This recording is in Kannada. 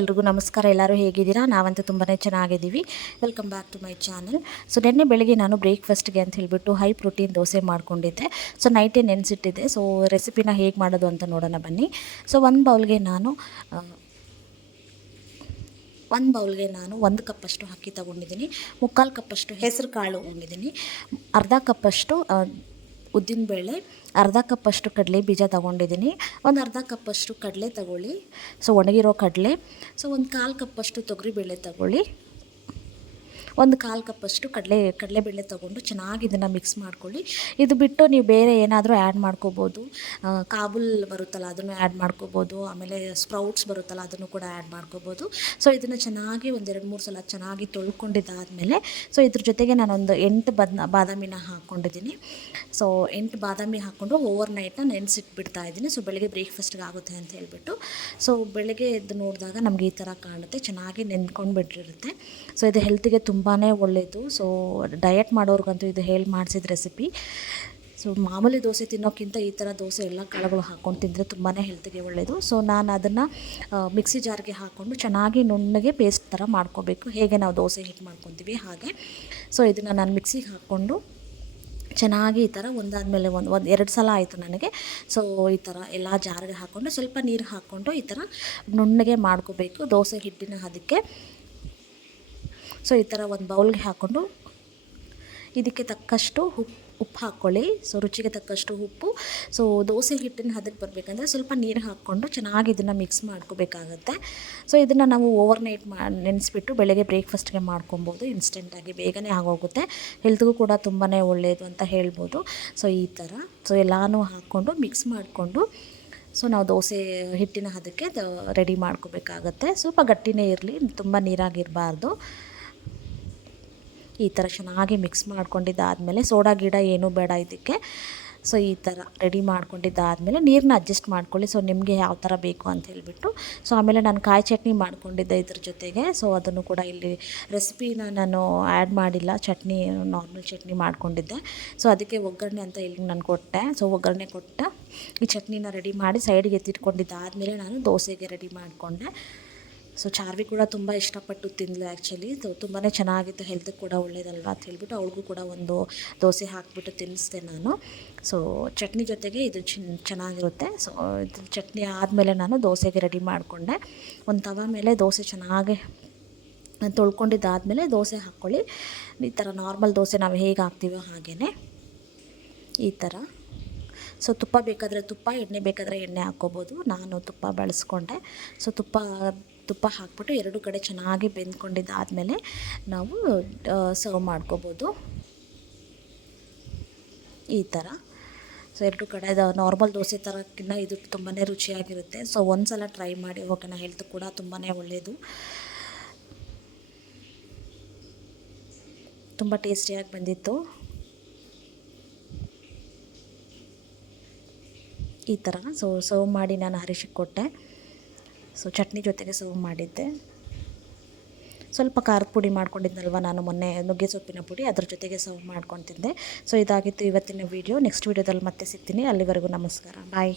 ಎಲ್ರಿಗೂ ನಮಸ್ಕಾರ. ಎಲ್ಲರೂ ಹೇಗಿದ್ದೀರಾ? ನಾವಂತೂ ತುಂಬಾ ಚೆನ್ನಾಗಿದ್ದೀವಿ. Welcome back to my channel. So ನಿನ್ನೆ ಬೆಳಗ್ಗೆ ನಾನು ಬ್ರೇಕ್ಫಾಸ್ಟ್ಗೆ ಅಂತ ಹೇಳಿಬಿಟ್ಟು ಹೈ ಪ್ರೋಟೀನ್ ದೋಸೆ ಮಾಡ್ಕೊಂಡಿದ್ದೆ. ಸೊ ನೈಟೇ ನೆನೆಸಿಟ್ಟಿದ್ದೆ. ಸೊ ರೆಸಿಪಿನ ಹೇಗೆ ಮಾಡೋದು ಅಂತ ನೋಡೋಣ ಬನ್ನಿ. ಸೊ ಒಂದು ಬೌಲ್ಗೆ ನಾನು 1 ಕಪ್ಪಷ್ಟು ಅಕ್ಕಿ ತೊಗೊಂಡಿದ್ದೀನಿ, 3/4 ಕಪ್ಪಷ್ಟು ಹೆಸರು ಕಾಳು ತೊಗೊಂಡಿದ್ದೀನಿ, ಅರ್ಧ ಕಪ್ಪಷ್ಟು ಉದ್ದಿನಬೇಳೆ, ಅರ್ಧ ಕಪ್ಪಷ್ಟು ಕಡಲೆ ಬೀಜ ತೊಗೊಂಡಿದ್ದೀನಿ, ಒಂದು ಅರ್ಧ ಕಪ್ಪಷ್ಟು ಕಡಲೆ ತಗೊಳ್ಳಿ, ಸೊ ಒಣಗಿರೋ ಕಡಲೆ. ಸೊ 1/4 ಕಪ್ಪಷ್ಟು ತೊಗರಿಬೇಳೆ ತಗೊಳ್ಳಿ, 1/4 ಕಪ್ಪಷ್ಟು ಕಡಲೆಬೇಳೆ ತೊಗೊಂಡು ಚೆನ್ನಾಗಿ ಇದನ್ನು ಮಿಕ್ಸ್ ಮಾಡ್ಕೊಳ್ಳಿ. ಇದು ಬಿಟ್ಟು ನೀವು ಬೇರೆ ಏನಾದರೂ ಆ್ಯಡ್ ಮಾಡ್ಕೋಬೋದು. ಕಾಬೂಲ್ ಬರುತ್ತಲ್ಲ ಅದನ್ನು ಆ್ಯಡ್ ಮಾಡ್ಕೋಬೋದು, ಆಮೇಲೆ ಸ್ಪ್ರೌಟ್ಸ್ ಬರುತ್ತಲ್ಲ ಅದನ್ನು ಕೂಡ ಆ್ಯಡ್ ಮಾಡ್ಕೋಬೋದು. ಸೊ ಇದನ್ನು ಚೆನ್ನಾಗಿ ಒಂದು 2-3 ಸಲ ಚೆನ್ನಾಗಿ ತೊಳ್ಕೊಂಡಿದ್ದಾದಮೇಲೆ ಸೊ ಇದ್ರ ಜೊತೆಗೆ ನಾನೊಂದು 8 ಬಾದಾಮಿನ ಹಾಕ್ಕೊಂಡಿದ್ದೀನಿ. ಸೊ 8 ಬಾದಾಮಿ ಹಾಕ್ಕೊಂಡು ಓವರ್ ನೈಟ್ನ ನೆನೆಸಿಟ್ಬಿಡ್ತಾ ಇದ್ದೀನಿ. ಸೊ ಬೆಳಗ್ಗೆ ಬ್ರೇಕ್ಫಾಸ್ಟ್ಗೆ ಆಗುತ್ತೆ ಅಂತ ಹೇಳ್ಬಿಟ್ಟು. ಸೊ ಬೆಳಗ್ಗೆ ಎದ್ದು ನೋಡಿದಾಗ ನಮಗೆ ಈ ಥರ ಕಾಣುತ್ತೆ, ಚೆನ್ನಾಗಿ ನೆನ್ಕೊಂಡು ಬಿಟ್ಟಿರುತ್ತೆ. ಸೊ ಇದು ಹೆಲ್ತಿಗೆ ತುಂಬಾ ಒಳ್ಳೆಯದು. ಸೊ ಡಯಟ್ ಮಾಡೋರ್ಗಂತೂ ಇದು ಹೇಳಿ ಮಾಡಿಸಿದ ರೆಸಿಪಿ. ಸೊ ಮಾಮೂಲಿ ದೋಸೆ ತಿನ್ನೋಕ್ಕಿಂತ ಈ ಥರ ದೋಸೆ ಎಲ್ಲ ಕಾಳುಗಳು ಹಾಕ್ಕೊಂಡು ತಿಂದರೆ ತುಂಬಾ ಹೆಲ್ತಿಗೆ ಒಳ್ಳೆಯದು. ಸೊ ನಾನು ಅದನ್ನು ಮಿಕ್ಸಿ ಜಾರ್ಗೆ ಹಾಕ್ಕೊಂಡು ಚೆನ್ನಾಗಿ ನುಣ್ಣಗೆ ಪೇಸ್ಟ್ ಥರ ಮಾಡ್ಕೋಬೇಕು, ಹೇಗೆ ನಾವು ದೋಸೆ ಹಿಟ್ಟು ಮಾಡ್ಕೊತೀವಿ ಹಾಗೆ. ಸೊ ಇದನ್ನು ನಾನು ಮಿಕ್ಸಿಗೆ ಹಾಕ್ಕೊಂಡು ಚೆನ್ನಾಗಿ ಈ ಥರ ಒಂದಾದಮೇಲೆ ಒಂದು 2 ಸಲ ಆಯಿತು ನನಗೆ. ಸೊ ಈ ಥರ ಎಲ್ಲ ಜಾರಿಗೆ ಹಾಕ್ಕೊಂಡು ಸ್ವಲ್ಪ ನೀರು ಹಾಕ್ಕೊಂಡು ಈ ಥರ ನುಣ್ಣಗೆ ಮಾಡ್ಕೋಬೇಕು ದೋಸೆ ಹಿಟ್ಟಿನ ಅದಕ್ಕೆ. ಸೊ ಈ ಥರ ಒಂದು ಬೌಲ್ಗೆ ಹಾಕ್ಕೊಂಡು ಇದಕ್ಕೆ ತಕ್ಕಷ್ಟು ಉಪ್ಪು ಹಾಕ್ಕೊಳ್ಳಿ. ಸೊ ರುಚಿಗೆ ತಕ್ಕಷ್ಟು ಉಪ್ಪು. ಸೊ ದೋಸೆ ಹಿಟ್ಟಿನ ಹದಕ್ಕೆ ಬರಬೇಕಂದ್ರೆ ಸ್ವಲ್ಪ ನೀರು ಹಾಕ್ಕೊಂಡು ಚೆನ್ನಾಗಿ ಇದನ್ನು ಮಿಕ್ಸ್ ಮಾಡ್ಕೋಬೇಕಾಗತ್ತೆ. ಸೊ ಇದನ್ನು ನಾವು ಓವರ್ ನೈಟ್ ನೆನೆಸ್ಬಿಟ್ಟು ಬೆಳಗ್ಗೆ ಬ್ರೇಕ್ಫಾಸ್ಟ್ಗೆ ಮಾಡ್ಕೊಬೋದು. ಇನ್ಸ್ಟೆಂಟಾಗಿ ಬೇಗನೆ ಆಗೋಗುತ್ತೆ, ಹೆಲ್ತ್ಗೂ ಕೂಡ ತುಂಬಾ ಒಳ್ಳೆಯದು ಅಂತ ಹೇಳ್ಬೋದು. ಸೊ ಈ ಥರ ಸೊ ಎಲ್ಲನೂ ಹಾಕ್ಕೊಂಡು ಮಿಕ್ಸ್ ಮಾಡಿಕೊಂಡು ಸೊ ನಾವು ದೋಸೆ ಹಿಟ್ಟಿನ ಹದಕ್ಕೆ ರೆಡಿ ಮಾಡ್ಕೋಬೇಕಾಗತ್ತೆ. ಸ್ವಲ್ಪ ಗಟ್ಟಿನೇ ಇರಲಿ, ತುಂಬ ನೀರಾಗಿರಬಾರ್ದು. ಈ ಥರ ಚೆನ್ನಾಗಿ ಮಿಕ್ಸ್ ಮಾಡ್ಕೊಂಡಿದ್ದಾದಮೇಲೆ ಸೋಡಾ ಗಿಡ ಏನೂ ಬೇಡ ಇದಕ್ಕೆ. ಸೊ ಈ ಥರ ರೆಡಿ ಮಾಡ್ಕೊಂಡಿದ್ದಾದಮೇಲೆ ನೀರನ್ನ ಅಡ್ಜಸ್ಟ್ ಮಾಡ್ಕೊಳ್ಳಿ. ಸೊ ನಿಮಗೆ ಯಾವ ಥರ ಬೇಕು ಅಂತ ಹೇಳಿಬಿಟ್ಟು. ಸೊ ಆಮೇಲೆ ನಾನು ಕಾಯಿ ಚಟ್ನಿ ಮಾಡ್ಕೊಂಡಿದ್ದೆ ಇದ್ರ ಜೊತೆಗೆ. ಸೊ ಅದನ್ನು ಕೂಡ ಇಲ್ಲಿ ರೆಸಿಪಿನ ನಾನು ಆ್ಯಡ್ ಮಾಡಿಲ್ಲ, ಚಟ್ನಿ ನಾರ್ಮಲ್ ಚಟ್ನಿ ಮಾಡ್ಕೊಂಡಿದ್ದೆ. ಸೊ ಅದಕ್ಕೆ ಒಗ್ಗರಣೆ ಅಂತ ಇಲ್ಲಿ ನಾನು ಕೊಟ್ಟೆ. ಸೊ ಒಗ್ಗರಣೆ ಕೊಟ್ಟು ಈ ಚಟ್ನಿನ ರೆಡಿ ಮಾಡಿ ಸೈಡಿಗೆ ಎತ್ತಿಟ್ಕೊಂಡಿದ್ದಾದಮೇಲೆ ನಾನು ದೋಸೆಗೆ ರೆಡಿ ಮಾಡಿಕೊಂಡೆ. ಸೊ ಚಾರ್ವಿ ಕೂಡ ತುಂಬ ಇಷ್ಟಪಟ್ಟು ತಿಂದಳು ಆ್ಯಕ್ಚುಲಿ. ತುಂಬಾ ಚೆನ್ನಾಗಿತ್ತು, ಹೆಲ್ತ್ಗೆ ಕೂಡ ಒಳ್ಳೇದಲ್ವ ಅಂತ ಹೇಳ್ಬಿಟ್ಟು ಅವಳಿಗೂ ಕೂಡ ಒಂದು ದೋಸೆ ಹಾಕಿಬಿಟ್ಟು ತಿನ್ನಿಸ್ದೆ ನಾನು. ಸೊ ಚಟ್ನಿ ಜೊತೆಗೆ ಇದು ಚೆನ್ನಾಗಿರುತ್ತೆ. ಸೊ ಇದು ಚಟ್ನಿ ಆದಮೇಲೆ ನಾನು ದೋಸೆಗೆ ರೆಡಿ ಮಾಡಿಕೊಂಡೆ. ಒಂದು ತವ ಮೇಲೆ ದೋಸೆ ಚೆನ್ನಾಗಿ ತೊಳ್ಕೊಂಡಿದ್ದಾದಮೇಲೆ ದೋಸೆ ಹಾಕ್ಕೊಳ್ಳಿ. ಈ ಥರ ನಾರ್ಮಲ್ ದೋಸೆ ನಾವು ಹೇಗೆ ಹಾಕ್ತೀವೋ ಹಾಗೇ ಈ ಥರ. ಸೊ ತುಪ್ಪ ಬೇಕಾದರೆ ತುಪ್ಪ, ಎಣ್ಣೆ ಬೇಕಾದರೆ ಎಣ್ಣೆ ಹಾಕ್ಕೋಬೋದು. ನಾನು ತುಪ್ಪ ಬಳಸ್ಕೊಂಡೆ. ಸೊ ತುಪ್ಪ ಹಾಕ್ಬಿಟ್ಟು 2 ಕಡೆ ಚೆನ್ನಾಗಿ ಬೆಂದ್ಕೊಂಡಿದ್ದಾದಮೇಲೆ ನಾವು ಸರ್ವ್ ಮಾಡ್ಕೋಬೋದು ಈ ಥರ. ಸೊ 2 ಕಡೆ ನಾರ್ಮಲ್ ದೋಸೆ ಥರಕ್ಕಿಂತ ಇದು ತುಂಬಾ ರುಚಿಯಾಗಿರುತ್ತೆ. ಸೊ ಒಂದು ಸಲ ಟ್ರೈ ಮಾಡಿ, ಓಕೆನಾ? ಹೆಲ್ತ್ ಕೂಡ ತುಂಬಾ ಒಳ್ಳೆಯದು, ತುಂಬ ಟೇಸ್ಟಿಯಾಗಿ ಬಂದಿತ್ತು ಈ ಥರ. ಸೊ ಸರ್ವ್ ಮಾಡಿ ನಾನು ಹರೀಶಿಗೆ ಕೊಟ್ಟೆ. ಸೊ ಚಟ್ನಿ ಜೊತೆಗೆ ಸರ್ವ್ ಮಾಡಿದ್ದೆ. ಸ್ವಲ್ಪ ಖಾರದ ಪುಡಿ ಮಾಡ್ಕೊಂಡಿದ್ನಲ್ವ ನಾನು ಮೊನ್ನೆ, ನುಗ್ಗೆ ಸೊಪ್ಪಿನ ಪುಡಿ, ಅದ್ರ ಜೊತೆಗೆ ಸರ್ವ್ ಮಾಡ್ಕೊಂಡು ತಿಂದೆ. ಸೊ ಇದಾಗಿತ್ತು ಇವತ್ತಿನ ವೀಡಿಯೋ. ನೆಕ್ಸ್ಟ್ ವೀಡಿಯೋದಲ್ಲಿ ಮತ್ತೆ ಸಿಗ್ತೀನಿ. ಅಲ್ಲಿವರೆಗೂ ನಮಸ್ಕಾರ, ಬಾಯ್.